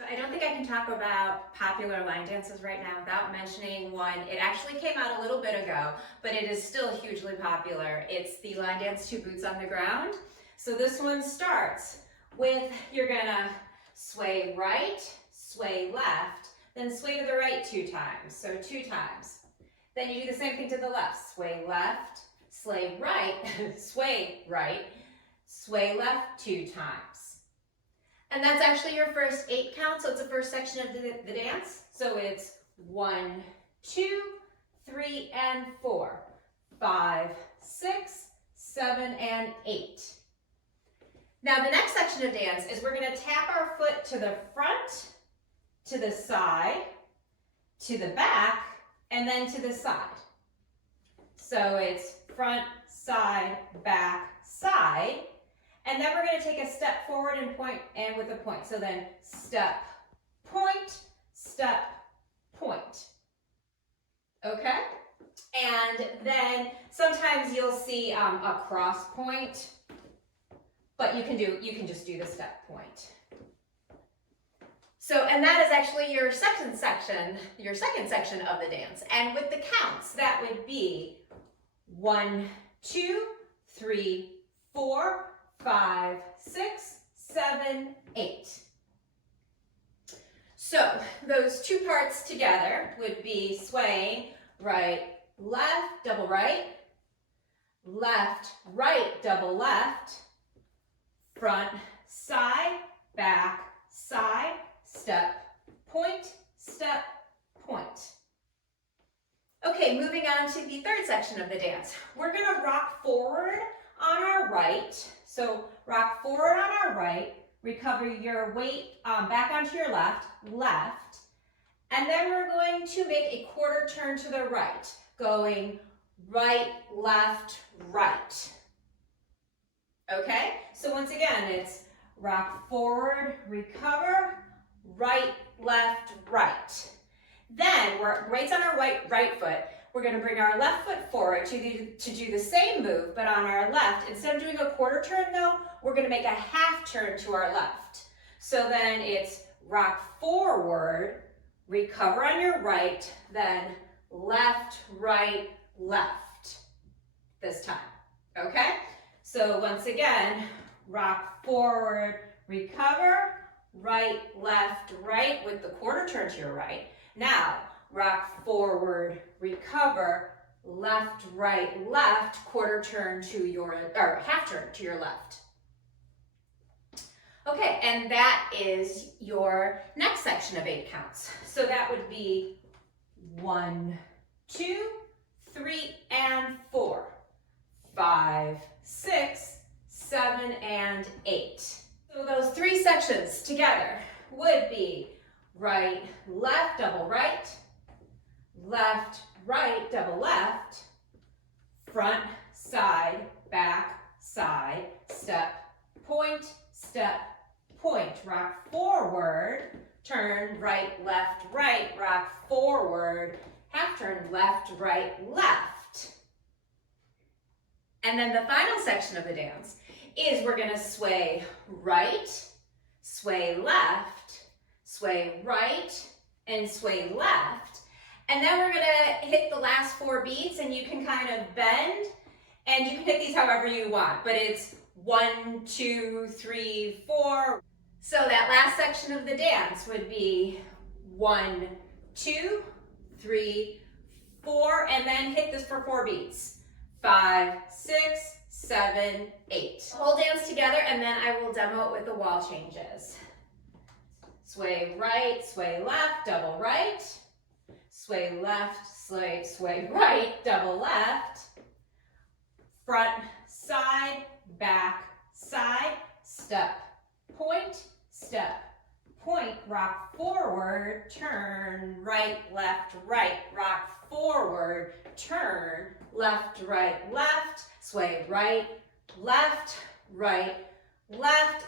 So I don't think I can talk about popular line dances right now without mentioning one. It actually came out a little bit ago, but it is still hugely popular. It's the line dance Two Boots on the Ground. So this one starts with, you're gonna sway right, sway left, then sway to the right 2 times, so 2 times. Then you do the same thing to the left, sway left, sway right, sway right, sway left 2 times. And that's actually your first 8 count, so it's the first section of the dance. So it's 1, 2, 3, and 4, 5, 6, 7, and 8. Now the next section of dance is we're going to tap our foot to the front, to the side, to the back, and then to the side. So it's front, side, back, side. And then we're going to take a step forward and point, and with a point. So then step, point, okay? And then sometimes you'll see a cross point, but you can just do the step point. So, and that is actually your second section of the dance. And with the counts, that would be 1, 2, 3, 4, 5, 6, 7, 8. So those 2 parts together would be swaying right, left, double right, left, right, double left, front, side, back, side, step, point, step, point. Okay, moving on to the third section of the dance. We're gonna rock forward on our right. So rock forward on our right, recover your weight back onto your left, and then we're going to make a quarter turn to the right, going right, left, right. Okay, so once again, it's rock forward, recover, right, left, right. Then weight's on our right foot. We're going to bring our left foot forward to do the same move, but on our left. Instead of doing a quarter turn though, we're going to make a half turn to our left. So then it's rock forward, recover on your right, then left, right, left this time, okay? So once again, rock forward, recover, right, left, right with the quarter turn to your right. Now, rock forward, recover, left, right, left, quarter turn to your, or half turn to your left. Okay, and that is your next section of 8 counts. So that would be 1, 2, 3, and 4, 5, 6, 7, and 8. So those 3 sections together would be right, left, double right, left, right, double left, front, side, back, side, step, point, rock forward, turn, right, left, rock forward, half turn, left, right, left. And then the final section of the dance is we're gonna sway right, sway left, sway right, and sway left. And then we're gonna hit the last 4 beats, and you can kind of bend, and you can hit these however you want, but it's 1, 2, 3, 4. So that last section of the dance would be 1, 2, 3, 4, and then hit this for 4 beats. 5, 6, 7, 8. Whole dance together, and then I will demo it with the wall changes. Sway right, sway left, double right. Sway left, sway right, double left. Front, side, back, side, step, point, rock forward, turn, right, left, rock forward, turn, left, left, sway right, left,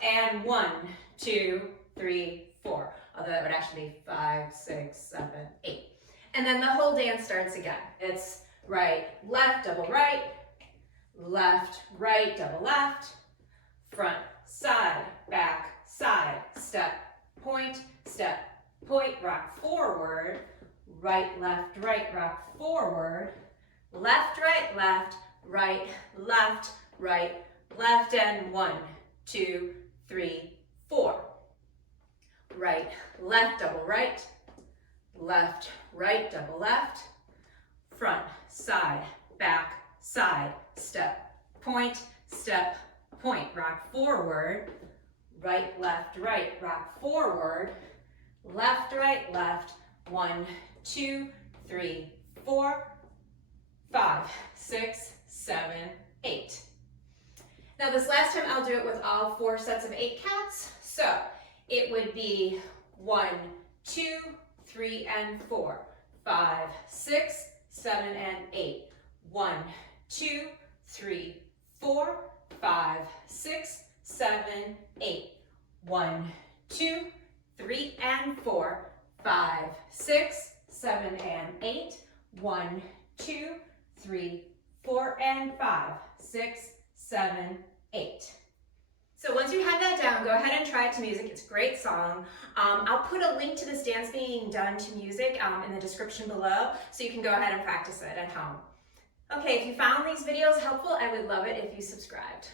and 1, 2, 3, 4. Although that would actually be 5, 6, 7, 8. And then the whole dance starts again. It's right, left, double right, left, right, double left, front, side, back, side, step, point, step, Again, 1, 2, 3, 4. Right, left, double right. Left, right, double left. Front, side, back, side. Step, point, rock forward. Right, left, rock forward. Left, right, left. 1, 2, 3, 4, 5, 6, 7, 8. Now this last time I'll do it with all 4 sets of 8 counts. So it would be 1, 2, 3, and 4, 5, 6, 7, and 8. 1, 2, 3, 4, 5, 6, 7, 8. 1, 2, 3, and 4, 5, 6, 7, and 8. 1, 2, 3, 4, and 5, 6, 7, 8. So once you have that down, go ahead and try it to music. It's a great song. I'll put a link to this dance being done to music in the description below, so you can go ahead and practice it at home. Okay, if you found these videos helpful, I would love it if you subscribed.